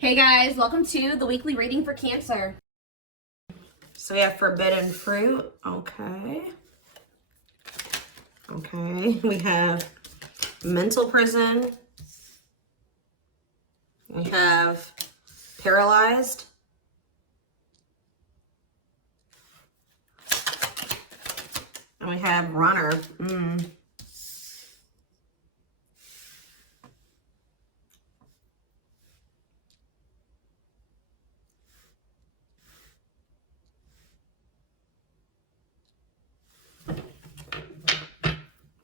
Hey guys, welcome to the weekly reading for Cancer. So we have forbidden fruit. Okay. We have mental prison. We have paralyzed. And we have runner.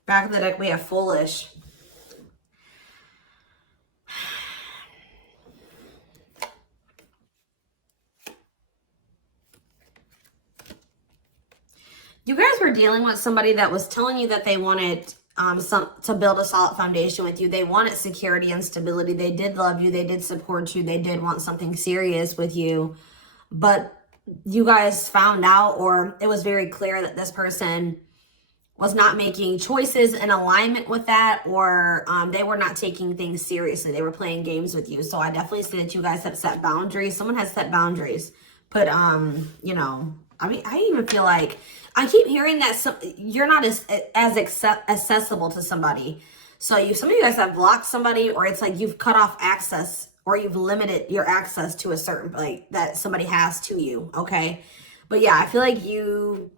Back of the deck, we have foolish. You guys were dealing with somebody that was telling you that they wanted to build a solid foundation with you. They wanted security and stability. They did love you. They did support you. They did want something serious with you. But you guys found out, or it was very clear that this person was not making choices in alignment with that, or they were not taking things seriously. They were playing games with you. So I definitely see that you guys have set boundaries. Someone has set boundaries. But, you know, I mean, I even feel like I keep hearing that you're not as accessible to somebody. So some of you guys have blocked somebody, or it's like you've cut off access, or you've limited your access to a certain, like, that somebody has to you, okay? But yeah, I feel like you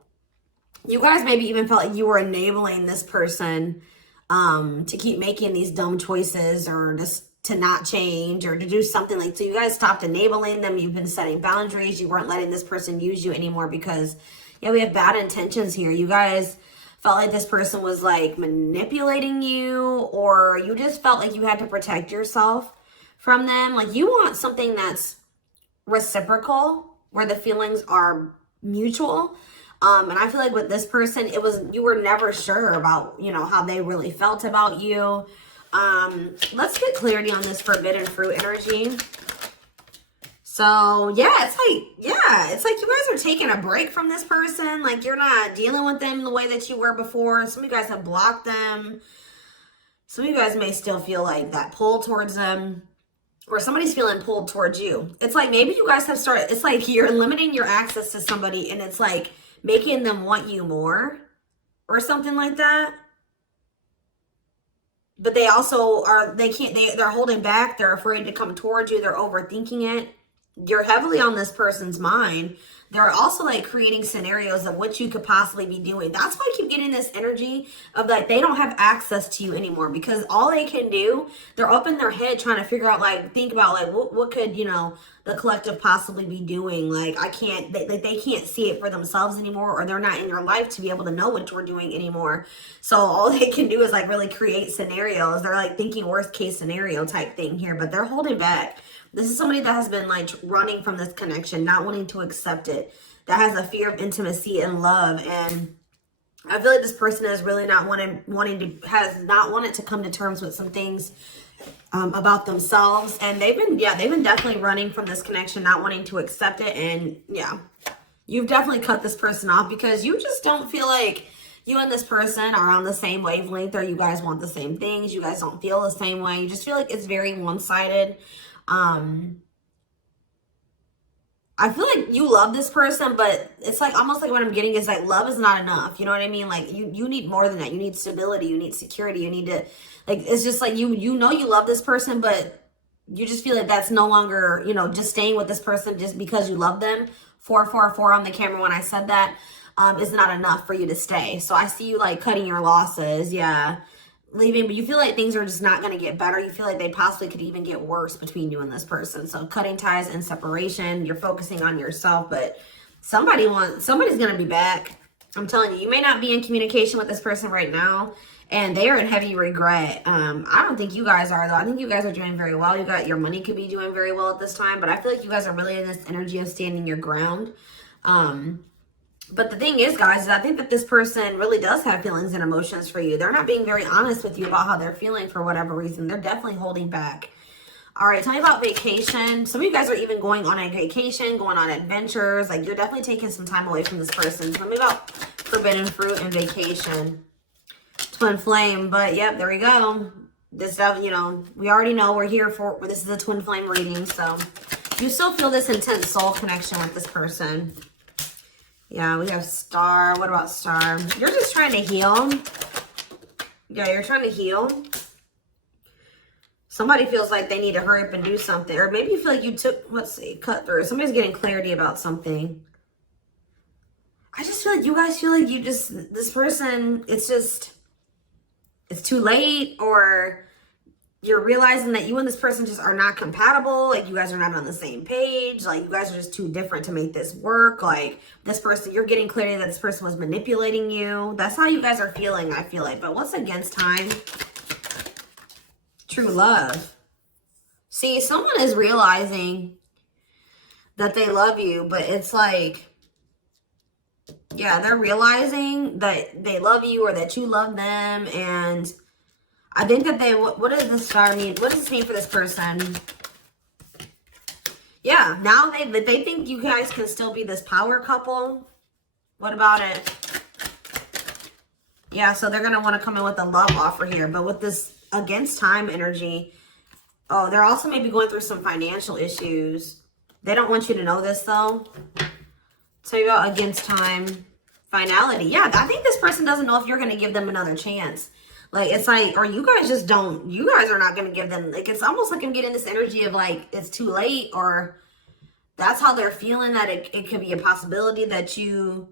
guys maybe even felt like you were enabling this person to keep making these dumb choices, or just to not change, or to do something like, so you guys stopped enabling them. You've been setting boundaries. You weren't letting this person use you anymore because, yeah, we have bad intentions here. You guys felt like this person was like manipulating you, or you just felt like you had to protect yourself from them. Like you want something that's reciprocal, where the feelings are mutual. And I feel like with this person, you were never sure about, you know, how they really felt about you. Let's get clarity on this forbidden fruit energy. So yeah, it's like you guys are taking a break from this person. Like you're not dealing with them the way that you were before. Some of you guys have blocked them. Some of you guys may still feel like that pull towards them, or somebody's feeling pulled towards you. It's like maybe you guys have started, it's like you're limiting your access to somebody, and it's like making them want you more or something like that. But they also are, they're holding back. They're afraid to come towards you. They're overthinking it. You're heavily on this person's mind. They're also like creating scenarios of what you could possibly be doing. That's why I keep getting this energy of like they don't have access to you anymore, because all they can do, they're up in their head trying to figure out, like, think about like what could, you know, the collective possibly be doing. Like they can't see it for themselves anymore, or they're not in your life to be able to know what you're doing anymore. So all they can do is like really create scenarios. They're like thinking worst case scenario type thing here, but they're holding back. This is somebody that has been like running from this connection, not wanting to accept it, that has a fear of intimacy and love. And I feel like this person is really not has not wanted to come to terms with some things about themselves. And they've been definitely running from this connection, not wanting to accept it. And yeah, you've definitely cut this person off because you just don't feel like you and this person are on the same wavelength, or you guys want the same things. You guys don't feel the same way. You just feel like it's very one-sided. I feel like you love this person, but it's like almost like what I'm getting is like love is not enough. You know what I mean? Like you need more than that. You need stability. You need security. You need to, like, it's just like you know you love this person, but you just feel like that's no longer, you know, just staying with this person just because you love them. 444 on the camera when I said that is not enough for you to stay. So I see you like cutting your losses. Yeah. Leaving, but you feel like things are just not going to get better. You feel like they possibly could even get worse between you and this person. So cutting ties and separation. You're focusing on yourself, but somebody's going to be back. I'm telling you, you may not be in communication with this person right now, and they are in heavy regret. I don't think you guys are, though. I think you guys are doing very well. Your money could be doing very well at this time, but I feel like you guys are really in this energy of standing your ground. But the thing is, guys, is I think that this person really does have feelings and emotions for you. They're not being very honest with you about how they're feeling for whatever reason. They're definitely holding back. All right, tell me about vacation. Some of you guys are even going on a vacation, going on adventures. Like, you're definitely taking some time away from this person. Tell me about forbidden fruit and vacation. Twin flame, but yep, there we go. This, you know, we already know we're here for, this is a twin flame reading, so you still feel this intense soul connection with this person. Yeah, we have Star. What about Star? You're just trying to heal. Yeah, you're trying to heal. Somebody feels like they need to hurry up and do something. Or maybe you feel like you took, let's see, cut through. Somebody's getting clarity about something. I just feel like you guys feel like you just, this person, it's just, it's too late, or you're realizing that you and this person just are not compatible. Like, you guys are not on the same page. Like, you guys are just too different to make this work. Like, this person, you're getting clarity that this person was manipulating you. That's how you guys are feeling, I feel like. But what's against time? True love. See, someone is realizing that they love you, but it's like, yeah, they're realizing that they love you or that you love them. And I think that they, what does this star mean? What does this mean for this person? Yeah, now they think you guys can still be this power couple. What about it? Yeah, so they're going to want to come in with a love offer here. But with this against time energy, oh, they're also maybe going through some financial issues. They don't want you to know this, though. So you go against time, finality. Yeah, I think this person doesn't know if you're going to give them another chance. Like, it's like, or you guys just don't, you guys are not going to give them, like, it's almost like I'm getting this energy of like, it's too late, or that's how they're feeling, that it could be a possibility that you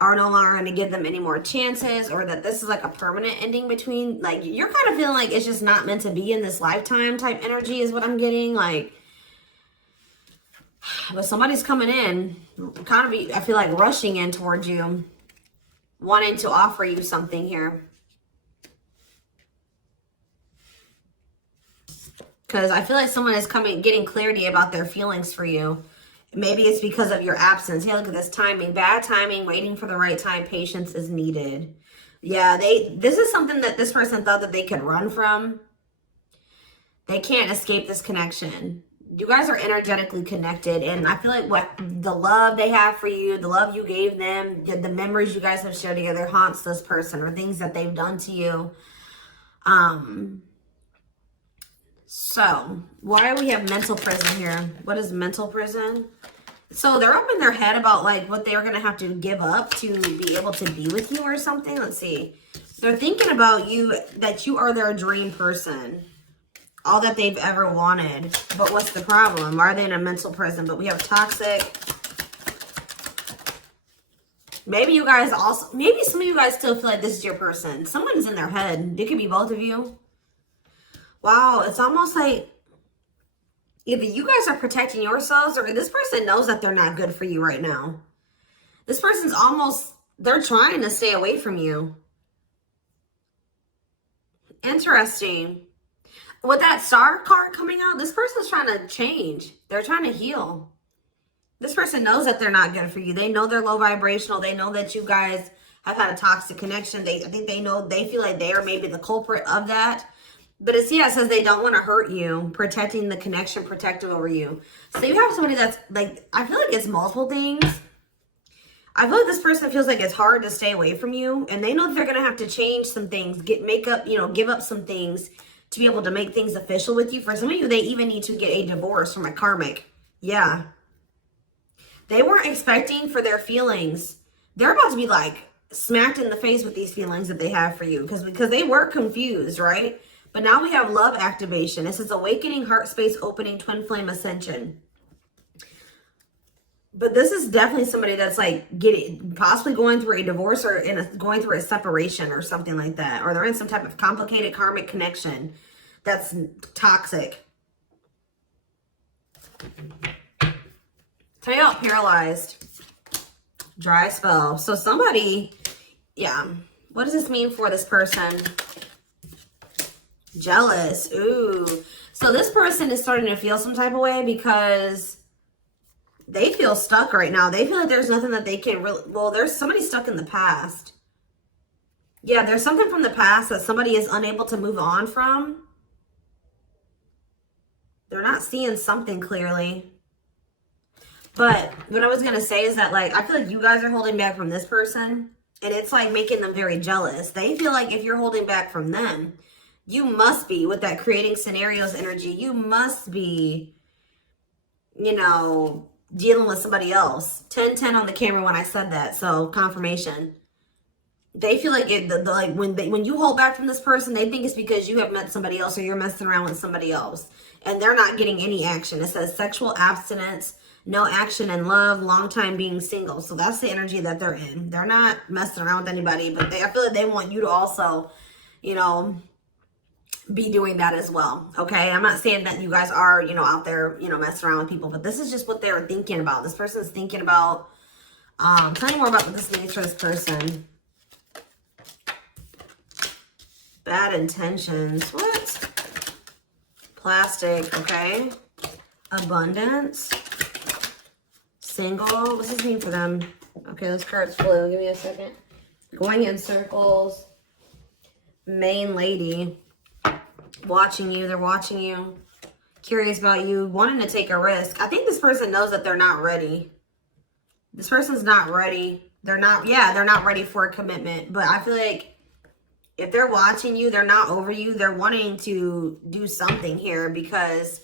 are no longer going to give them any more chances, or that this is like a permanent ending between, like, you're kind of feeling like it's just not meant to be in this lifetime type energy is what I'm getting. Like, but somebody's coming in, kind of, I feel like rushing in towards you, wanting to offer you something here. Because I feel like someone is getting clarity about their feelings for you. Maybe it's because of your absence. Hey, look at this timing. Bad timing, waiting for the right time. Patience is needed. Yeah, this is something that this person thought that they could run from. They can't escape this connection. You guys are energetically connected. And I feel like what the love they have for you, the love you gave them, the memories you guys have shared together haunts this person, or things that they've done to you. So, why do we have mental prison here? What is mental prison? So, they're up in their head about, like, what they're going to have to give up to be able to be with you or something. Let's see. They're thinking about you, that you are their dream person. All that they've ever wanted. But what's the problem? Why are they in a mental prison? But we have toxic. Maybe you guys also, maybe some of you guys still feel like this is your person. Someone's in their head. It could be both of you. Wow, it's almost like either you guys are protecting yourselves, or this person knows that they're not good for you right now. This person's almost, they're trying to stay away from you. Interesting. With that star card coming out, this person's trying to change. They're trying to heal. This person knows that they're not good for you. They know they're low vibrational. They know that you guys have had a toxic connection. I think they know, they feel like they are maybe the culprit of that. But it's, yeah, it says they don't want to hurt you, protecting the connection, protective over you. So you have somebody that's like, I feel like it's multiple things. I feel like this person feels like it's hard to stay away from you, and they know that they're going to have to change some things, give up some things to be able to make things official with you. For some of you, they even need to get a divorce from a karmic. Yeah. They weren't expecting for their feelings. They're about to be like smacked in the face with these feelings that they have for you, because they were confused, right? But now we have love activation. This is awakening, heart space opening, twin flame ascension. But this is definitely somebody that's like possibly going through a divorce, or going through a separation or something like that. Or they're in some type of complicated karmic connection that's toxic. Tell you out paralyzed. Dry spell. So somebody, yeah. What does this mean for this person? Jealous. Ooh. So this person is starting to feel some type of way because they feel stuck right now. They feel like there's nothing that they can really, well, there's somebody stuck in the past. Yeah, there's something from the past that somebody is unable to move on from. They're not seeing something clearly. But what I was going to say is that, like, I feel like you guys are holding back from this person, and it's like making them very jealous. They feel like if you're holding back from them, You must be, with that creating scenarios energy, you must be, you know, dealing with somebody else. 10-10 on the camera when I said that, so confirmation. They feel like like when you hold back from this person, they think it's because you have met somebody else or you're messing around with somebody else. And they're not getting any action. It says sexual abstinence, no action in love, long time being single. So that's the energy that they're in. They're not messing around with anybody, but I feel like they want you to also, you know, be doing that as well. Okay, I'm not saying that you guys are, you know, out there, you know, messing around with people, but this is just what they're thinking about. This person's thinking about. Tell me more about what this means for this person. Bad intentions. What? Plastic. Okay. Abundance. Single. What's this mean for them? Okay, this card's blue. Give me a second. Going in circles. Main lady. Watching you. They're watching you. Curious about you. Wanting to take a risk. I think this person knows that they're not ready. This person's not ready. They're not ready for a commitment. But I feel like if they're watching you, they're not over you. They're wanting to do something here because,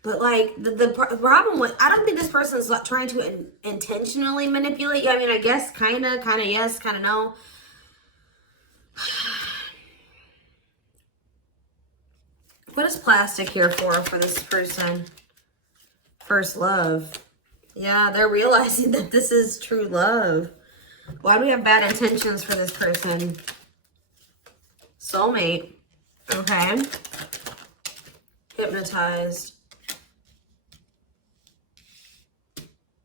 but like the problem with, I don't think this person's trying to intentionally manipulate you. I mean, I guess kind of yes, kind of no. What is plastic here for this person? First love. Yeah, they're realizing that this is true love. Why do we have bad intentions for this person? Soulmate. Okay. Hypnotized.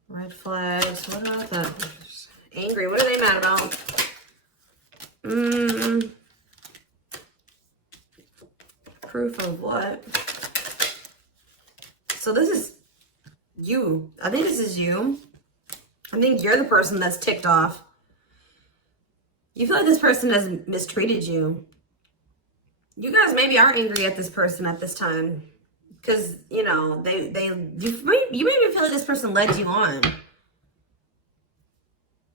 Red flags. What about that? Angry. What are they mad about? Proof of what? So this is you. I think this is you. I think you're the person that's ticked off. You feel like this person has mistreated you. You guys maybe are angry at this person at this time. Because, you know, you maybe feel like this person led you on.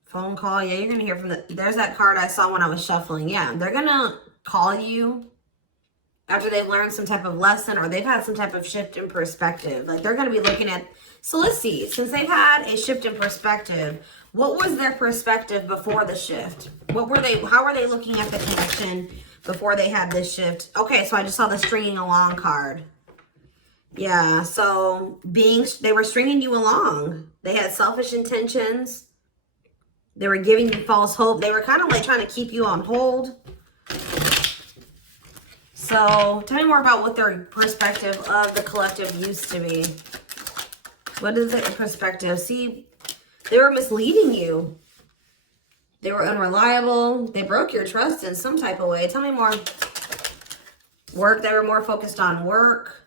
Phone call. Yeah, you're going to hear from there's that card I saw when I was shuffling. Yeah, they're going to call you after they've learned some type of lesson or they've had some type of shift in perspective. Like they're going to be looking at, so let's see, since they've had a shift in perspective, what was their perspective before the shift? How were they looking at the connection before they had this shift? Okay, so I just saw the stringing along card. Yeah, so they were stringing you along. They had selfish intentions. They were giving you false hope. They were kind of like trying to keep you on hold. So tell me more about what their perspective of the collective used to be. What is their perspective? See, they were misleading you. They were unreliable. They broke your trust in some type of way. Tell me more. Work. They were more focused on work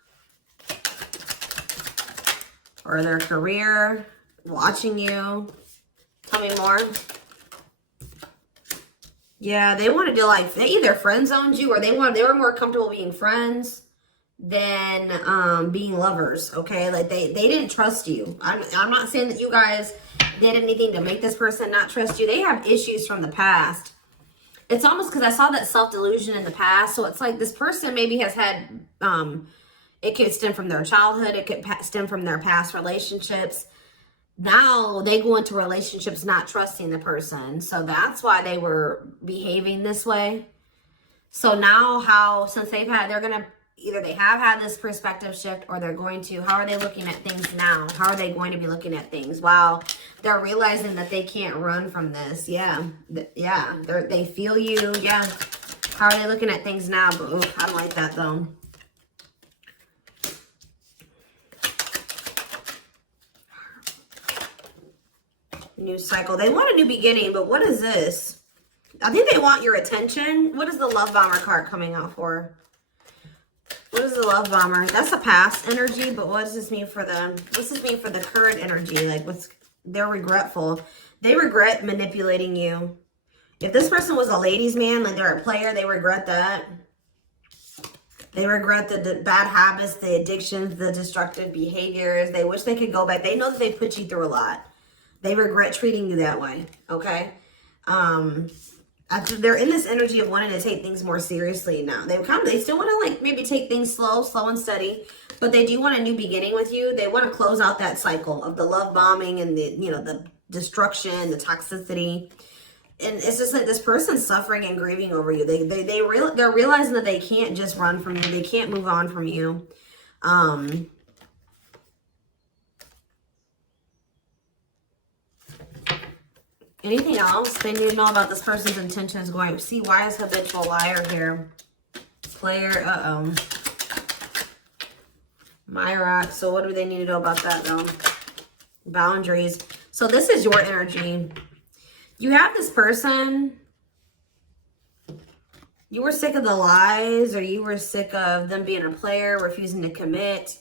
or their career. Watching you. Tell me more. Yeah, they wanted to they either friend zoned you or they were more comfortable being friends than being lovers. Okay, like they didn't trust you. I'm not saying that you guys did anything to make this person not trust you. They have issues from the past. It's almost because I saw that self-delusion in the past. So it's like this person maybe has had, it could stem from their childhood. It could stem from their past relationships. Now they go into relationships not trusting the person. So that's why they were behaving this way. So now since they're going to, either they have had this perspective shift or they're going to, how are they looking at things now? How are they going to be looking at things? Wow. They're realizing that they can't run from this. Yeah. Yeah. They feel you. Yeah. How are they looking at things now? But ooh, I don't like that though. New cycle. They want a new beginning, but what is this? I think they want your attention. What is the love bomber card coming out for? What is the love bomber? That's a past energy, but what does this mean for them? What's this mean for the current energy? Like they're regretful. They regret manipulating you. If this person was a ladies' man, like they're a player, they regret that. They regret the bad habits, the addictions, the destructive behaviors. They wish they could go back. They know that they put you through a lot. They regret treating you that way, okay? I After they're in this energy of wanting to take things more seriously now. They still want to like maybe take things slow and steady, but they do want a new beginning with you. They want to close out that cycle of the love bombing and the, you know, the destruction, the toxicity. And it's just like this person's suffering and grieving over you. They're realizing that they can't just run from you. They can't move on from you. Anything else they need to know about this person's intentions going? See, why is habitual liar here? Player, Myra. So what do they need to know about that though? Boundaries. So this is your energy. You have this person. You were sick of the lies, or you were sick of them being a player, refusing to commit.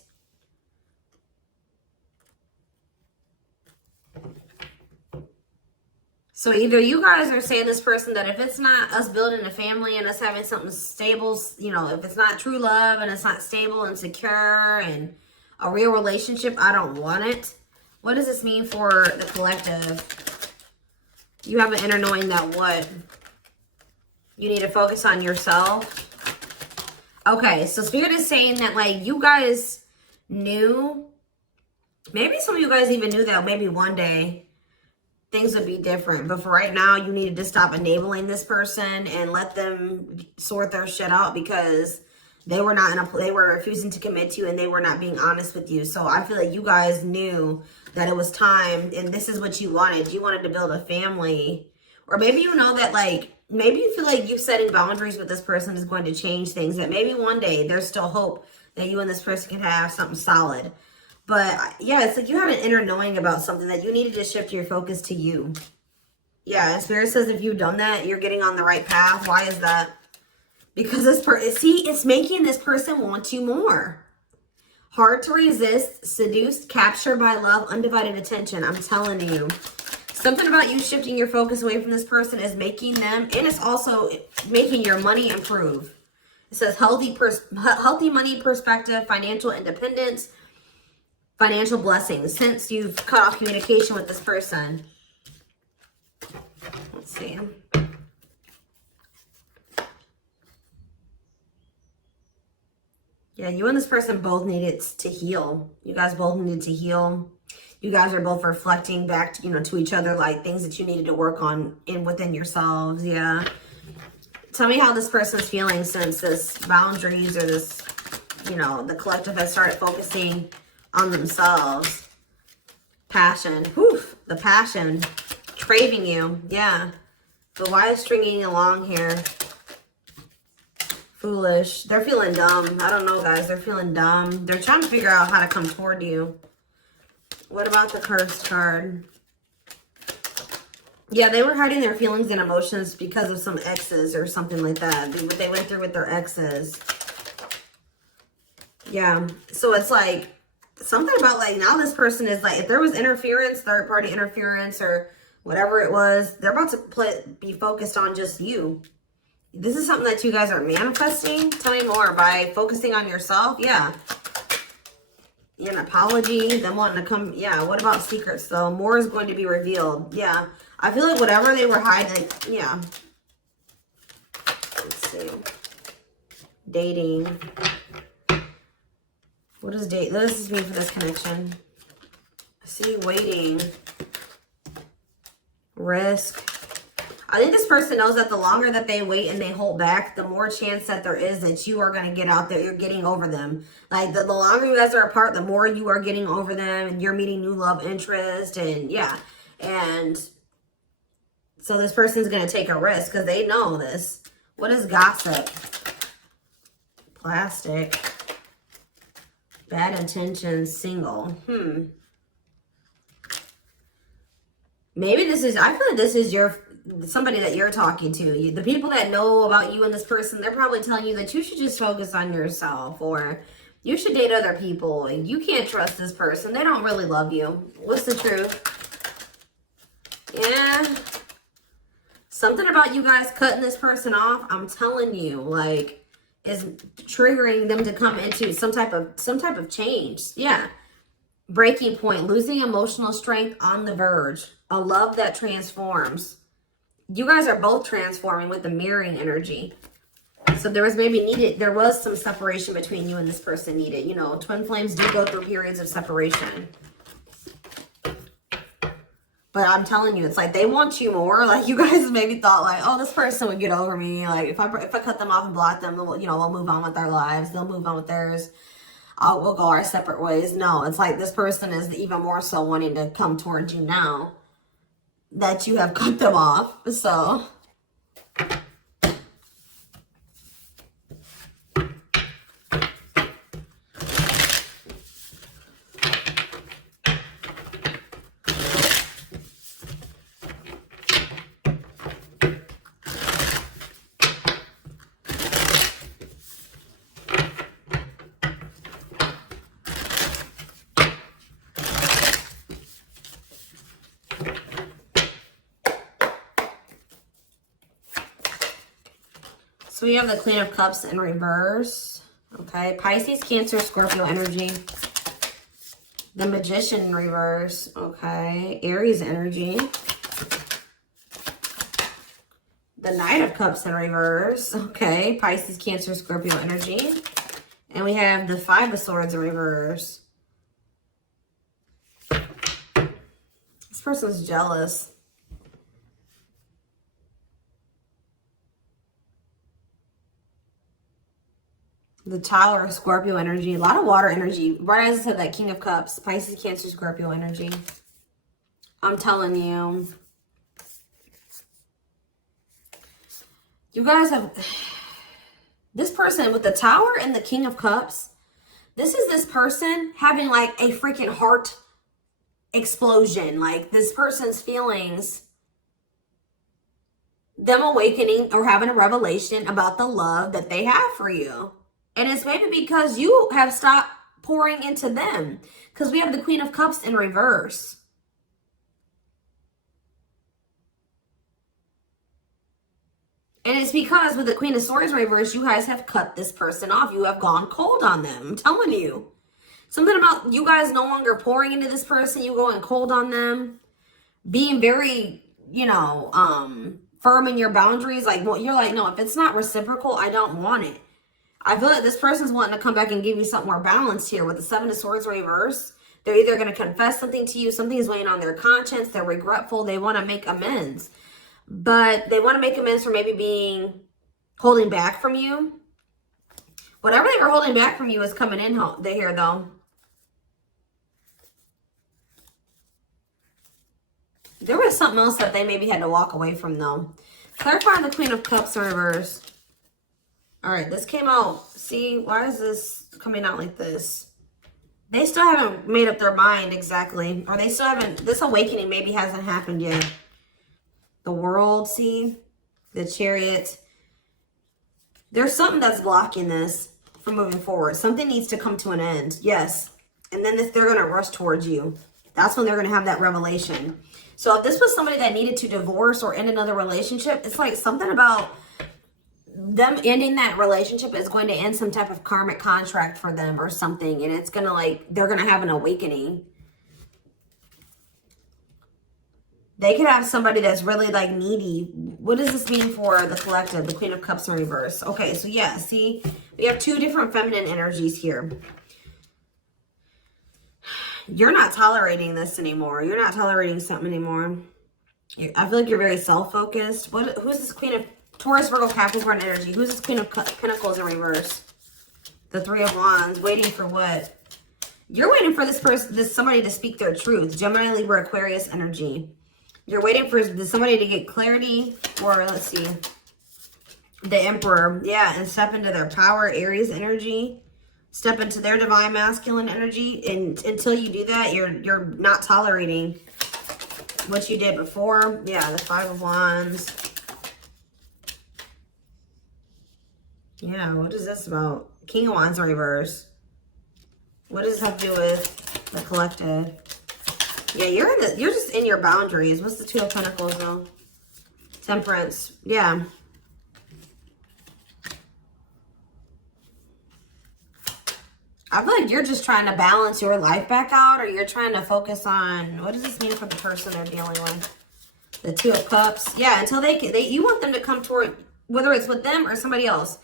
So either you guys are saying this person that if it's not us building a family and us having something stable, you know, if it's not true love and it's not stable and secure and a real relationship, I don't want it. What does this mean for the collective? You have an inner knowing that what? You need to focus on yourself. Okay, so Spirit is saying that like you guys knew, maybe some of you guys even knew that maybe one day things would be different. But for right now, you needed to stop enabling this person and let them sort their shit out because they were not they were refusing to commit to you and they were not being honest with you. So I feel like you guys knew that it was time and this is what you wanted. You wanted to build a family. Or maybe you know that like, maybe you feel like you setting boundaries with this person is going to change things. That maybe one day there's still hope that you and this person can have something solid. But yeah, it's like you have an inner knowing about something that you needed to shift your focus to you. Yeah, and Spirit says if you've done that, you're getting on the right path. Why is that? Because this person, see, it's making this person want you more. Hard to resist, seduced, captured by love, undivided attention. I'm telling you. Something about you shifting your focus away from this person is making them, and it's also making your money improve. It says healthy money perspective, financial independence, financial blessings since you've cut off communication with this person. Let's see. Yeah, you and this person both needed to heal. You guys both needed to heal. You guys are both reflecting back to, you know, to each other, like things that you needed to work on within yourselves. Yeah. Tell me how this person's feeling since this boundaries or this, you know, the collective has started focusing on themselves. Passion. Whew, the passion. Craving you. Yeah. But why is stringing along here? Foolish. They're feeling dumb. I don't know, guys. They're feeling dumb. They're trying to figure out how to come toward you. What about the cursed card? Yeah, they were hiding their feelings and emotions because of some exes or something like that. They went through with their exes. Yeah. So it's like something about like now this person is like, if there was interference, third party interference or whatever it was, they're about to be focused on just you. This is something that you guys are manifesting. Tell me more. By focusing on yourself. Yeah. An apology, them wanting to come. Yeah, what about secrets though? More is going to be revealed. Yeah, I feel like whatever they were hiding, yeah. Let's see. Dating. What does date? What does this mean for this connection? I see waiting. Risk. I think this person knows that the longer that they wait and they hold back, the more chance that there is that you are going to get out there. You're getting over them. Like the longer you guys are apart, the more you are getting over them and you're meeting new love interest. And yeah. And so this person's going to take a risk because they know this. What is gossip? Plastic. Bad intentions. Single. Maybe this is, I feel like this is somebody that you're talking to. The people that know about you and this person, they're probably telling you that you should just focus on yourself or you should date other people. You can't trust this person. They don't really love you. What's the truth? Yeah. Something about you guys cutting this person off, I'm telling you, like, is triggering them to come into some type of change. Yeah. Breaking point, losing emotional strength on the verge, a love that transforms. You guys are both transforming with the mirroring energy. So there was some separation between you and this person needed. You know, twin flames do go through periods of separation. But I'm telling you, it's like they want you more. Like you guys maybe thought like, oh, this person would get over me. Like if I cut them off and block them, you know, we'll move on with our lives. They'll move on with theirs. We'll go our separate ways. No, it's like this person is even more so wanting to come towards you now that you have cut them off. So So we have the Queen of Cups in reverse. Okay. Pisces, Cancer, Scorpio energy. The Magician in reverse. Okay. Aries energy. The Knight of Cups in reverse. Okay. Pisces, Cancer, Scorpio energy. And we have the Five of Swords in reverse. This person's jealous. The Tower of Scorpio energy. A lot of water energy. Right as I said, that King of Cups. Pisces, Cancer, Scorpio energy. I'm telling you. You guys have... This person with the Tower and the King of Cups. This is this person having like a freaking heart explosion. Like this person's feelings. Them awakening or having a revelation about the love that they have for you. And it's maybe because you have stopped pouring into them. Because we have the Queen of Cups in reverse. And it's because with the Queen of Swords in reverse, you guys have cut this person off. You have gone cold on them. I'm telling you. Something about you guys no longer pouring into this person. You going cold on them. Being very, you know, firm in your boundaries. Like, well, you're like, no, if it's not reciprocal, I don't want it. I feel like this person's wanting to come back and give you something more balanced here with the Seven of Swords reverse. They're either going to confess something to you, something is weighing on their conscience, they're regretful, they want to make amends. But they want to make amends for maybe holding back from you. Whatever they were holding back from you is coming in here though. There was something else that they maybe had to walk away from though. Clarifying the Queen of Cups in reverse. All right, this came out. See, why is this coming out like this? They still haven't made up their mind exactly. Or they still haven't, this awakening maybe hasn't happened yet. The World, see? The Chariot. There's something that's blocking this from moving forward. Something needs to come to an end. Yes. And then if they're going to rush towards you, that's when they're going to have that revelation. So if this was somebody that needed to divorce or end another relationship, it's like something about them ending that relationship is going to end some type of karmic contract for them or something. And it's going to like, they're going to have an awakening. They could have somebody that's really like needy. What does this mean for the collective? The Queen of Cups in reverse. Okay, so yeah, see, we have two different feminine energies here. You're not tolerating this anymore. You're not tolerating something anymore. I feel like you're very self-focused. Who's this Queen of Taurus, Virgo, Capricorn energy? Who's this Queen of Pentacles in reverse? The Three of Wands. Waiting for what? You're waiting for somebody to speak their truth. Gemini, Libra, Aquarius energy. You're waiting for somebody to get clarity, or let's see, the Emperor. Yeah, and step into their power, Aries energy. Step into their divine masculine energy. And until you do that, you're not tolerating what you did before. Yeah, the Five of Wands. Yeah, what is this about? King of Wands in reverse. What does this have to do with the collective? Yeah, you're just in your boundaries. What's the Two of Pentacles though? Temperance. Yeah. I feel like you're just trying to balance your life back out, or you're trying to focus on, what does this mean for the person they're dealing with? The Two of Cups. Yeah, until you want them to come toward, whether it's with them or somebody else.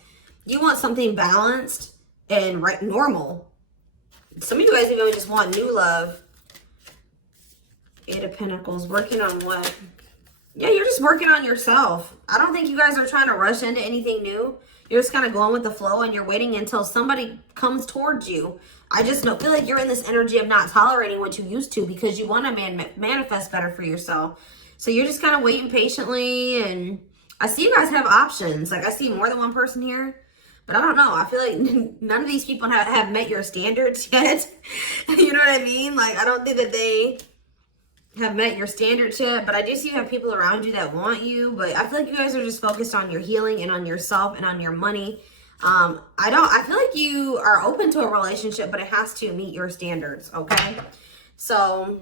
You want something balanced and normal. Some of you guys even just want new love. Eight of Pentacles. Working on what? Yeah, you're just working on yourself. I don't think you guys are trying to rush into anything new. You're just kind of going with the flow and you're waiting until somebody comes towards you. I just don't feel like you're in this energy of not tolerating what you used to because you want to manifest better for yourself. So you're just kind of waiting patiently, and I see you guys have options. Like I see more than one person here, but I don't know. I feel like none of these people have met your standards yet. You know what I mean? Like I don't think that they have met your standards yet, but I do see you have people around you that want you, but I feel like you guys are just focused on your healing and on yourself and on your money. I feel like you are open to a relationship, but it has to meet your standards, okay? So,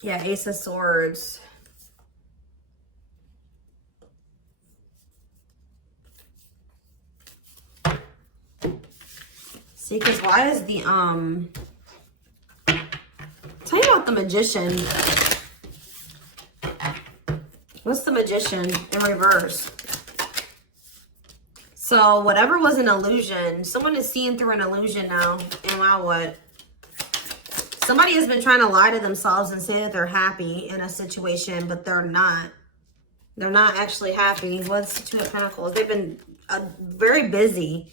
yeah, Ace of Swords. See, because why is the, tell me about the Magician. What's the Magician in reverse? So whatever was an illusion, someone is seeing through an illusion now. And now what? Somebody has been trying to lie to themselves and say that they're happy in a situation, but they're not. They're not actually happy. What's the Two of Pentacles? They've been very busy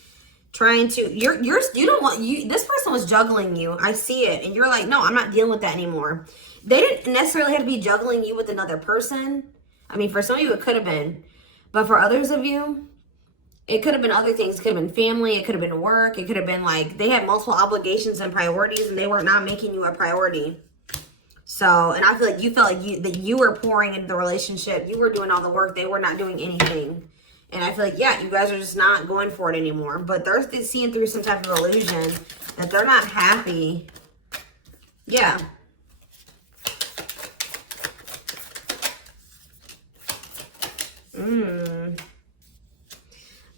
trying to, this person was juggling you. I see it. And you're like, no, I'm not dealing with that anymore. They didn't necessarily have to be juggling you with another person. I mean, for some of you, it could have been. But for others of you, it could have been other things. It could have been family. It could have been work. It could have been like they had multiple obligations and priorities and they were not making you a priority. So, and I feel like you felt like that you were pouring into the relationship. You were doing all the work. They were not doing anything. And I feel like, yeah, you guys are just not going for it anymore. But they're seeing through some type of illusion that they're not happy. Yeah.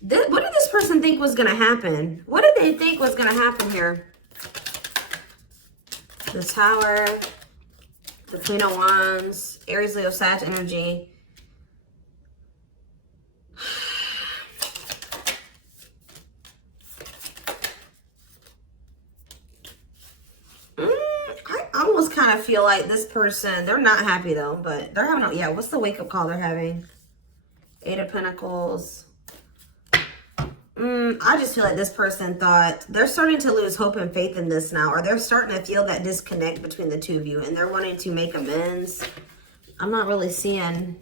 What did this person think was going to happen? What did they think was going to happen here? The Tower, the Queen of Wands, Aries, Leo, Sag energy. I almost kind of feel like this person, they're not happy though, but they're having, yeah, what's the wake-up call they're having? Eight of Pentacles. I just feel like this person thought they're starting to lose hope and faith in this now, or they're starting to feel that disconnect between the two of you and they're wanting to make amends. I'm not really seeing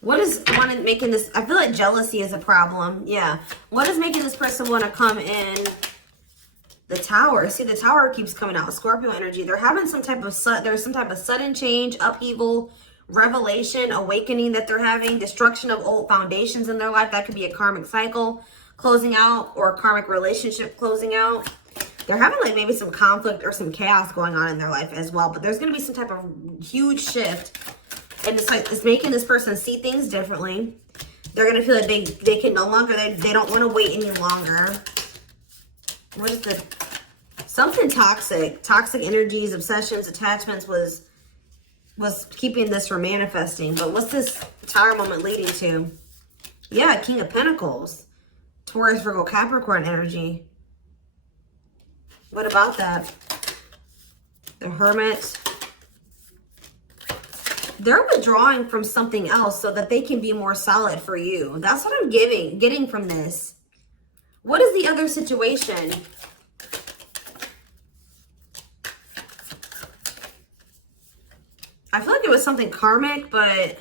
what is making this. I feel like jealousy is a problem. Yeah. What is making this person want to come in? The Tower. See, the Tower keeps coming out. Scorpio energy. They're having some type of there's some type of sudden change, upheaval, revelation, awakening that they're having, destruction of old foundations in their life. That could be a karmic cycle closing out or a karmic relationship closing out. They're having like maybe some conflict or some chaos going on in their life as well. But there's going to be some type of huge shift. And it's like, it's making this person see things differently. They're going to feel like they can no longer, they don't want to wait any longer. What is the, something toxic energies, obsessions, attachments was keeping this from manifesting. But what's this Tower moment leading to? Yeah, King of Pentacles. Taurus, Virgo, Capricorn energy. What about that? The Hermit. They're withdrawing from something else so that they can be more solid for you. That's what I'm getting from this. What is the other situation? I feel like it was something karmic, but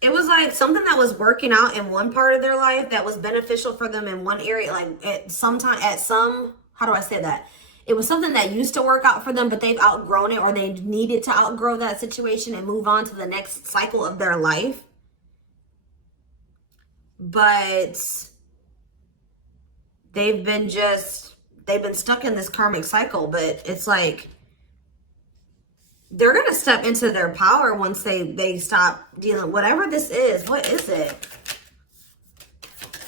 it was like something that was working out in one part of their life that was beneficial for them in one area. Like how do I say that? It was something that used to work out for them, but they've outgrown it, or they needed to outgrow that situation and move on to the next cycle of their life. But they've been stuck in this karmic cycle. But it's like they're going to step into their power once they stop dealing, whatever this is. What is it?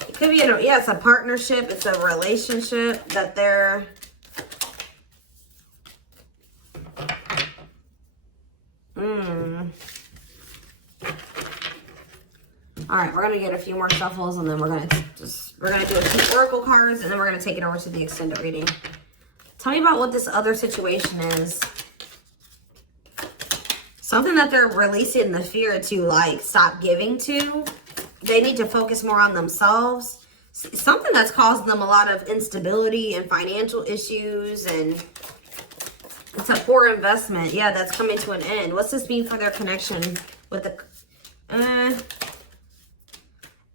It could be, yeah, it's a partnership. It's a relationship that they're, All right, we're gonna get a few more shuffles, and then we're gonna do a few oracle cards, and then we're gonna take it over to the extended reading. Tell me about what this other situation is. Something that they're releasing the fear to, like, stop giving to. They need to focus more on themselves. Something that's causing them a lot of instability and financial issues, and it's a poor investment. Yeah, that's coming to an end. What's this mean for their connection with the...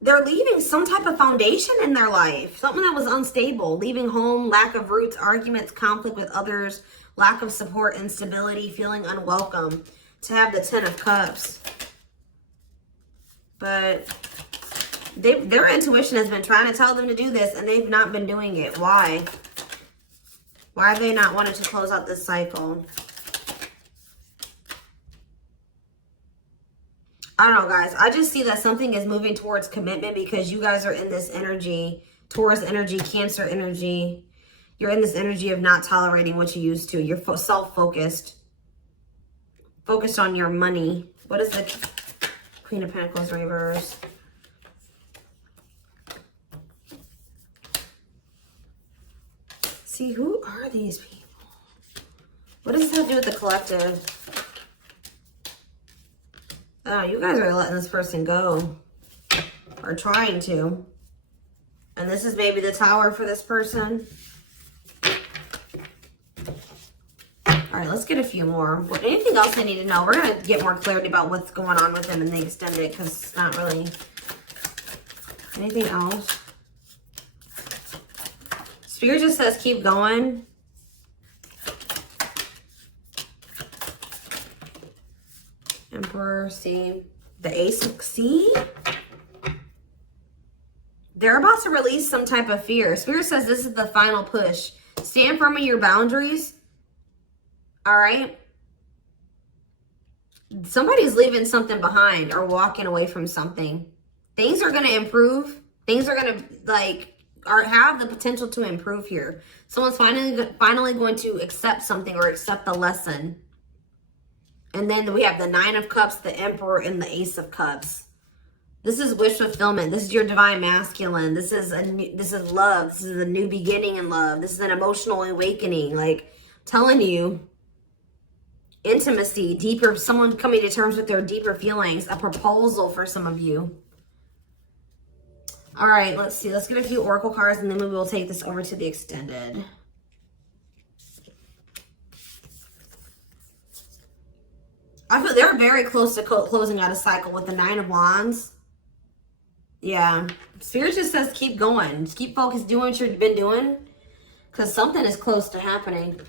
They're leaving some type of foundation in their life. Something that was unstable. Leaving home, lack of roots, arguments, conflict with others, lack of support, instability, feeling unwelcome. To have the 10 of Cups. But their intuition has been trying to tell them to do this, and they've not been doing it. Why? Why have they not wanted to close out this cycle? I don't know, guys. I just see that something is moving towards commitment because you guys are in this energy, Taurus energy, Cancer energy. You're in this energy of not tolerating what you used to. You're self-focused. Focused on your money. What is the Queen of Pentacles reverse? See, who are these people? What does this have to do with the collective? Oh, you guys are letting this person go. Or trying to. And this is maybe the Tower for this person. All right, let's get a few more. Anything else I need to know? We're going to get more clarity about what's going on with them in the extended because it's not really anything else. Spirit just says keep going. Emperor, see? The Ace of... See? They're about to release some type of fear. Spirit says this is the final push. Stand firm in your boundaries. All right? Somebody's leaving something behind or walking away from something. Things are going to improve. Things are going to, like, have the potential to improve here. Someone's finally going to accept something or accept the lesson. And then we have the Nine of Cups, the Emperor, and the Ace of Cups. This is wish fulfillment. This is your divine masculine. This is love. This is a new beginning in love. This is an emotional awakening. Like, telling you, intimacy, deeper, someone coming to terms with their deeper feelings, a proposal for some of you. All right, let's see. Let's get a few oracle cards, and then we will take this over to the extended. I feel they're very close to closing out a cycle with the Nine of Wands. Yeah. Spirit just says keep going. Just keep focused, doing what you've been doing. Because something is close to happening.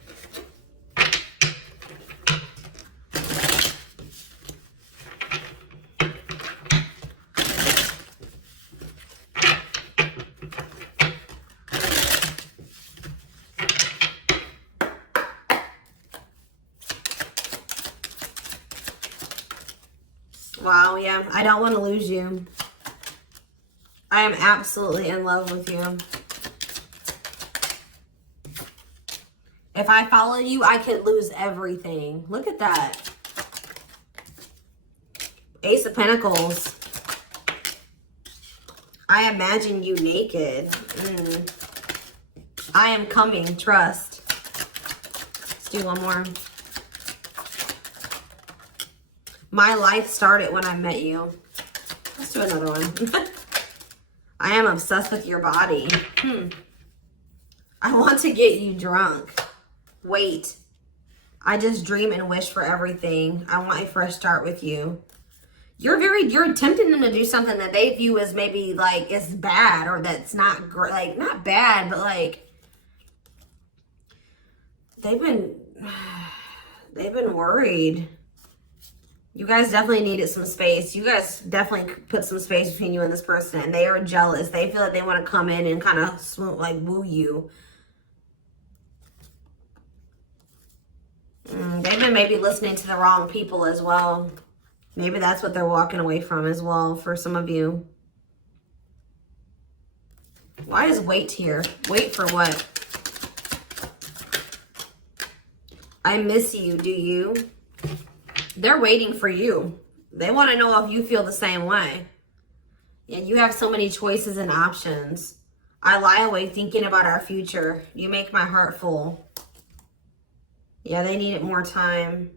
Wow, yeah. I don't want to lose you. I am absolutely in love with you. If I follow you, I could lose everything. Look at that. Ace of Pentacles. I imagine you naked. I am coming. Trust. Let's do one more. My life started when I met you. Let's do another one. I am obsessed with your body. I want to get you drunk. Wait. I just dream and wish for everything. I want a fresh start with you. You're tempting them to do something that they view as maybe like it's bad or that's not great. Like, not bad, but like they've been worried. You guys definitely needed some space. You guys definitely put some space between you and this person. And they are jealous. They feel like they want to come in and kind of swoon, like woo you. They've been maybe listening to the wrong people as well. Maybe that's what they're walking away from as well for some of you. Why is wait here? Wait for what? I miss you, do you? They're waiting for you. They want to know if you feel the same way. Yeah, you have so many choices and options. I lie awake thinking about our future. You make my heart full. Yeah, they needed more time.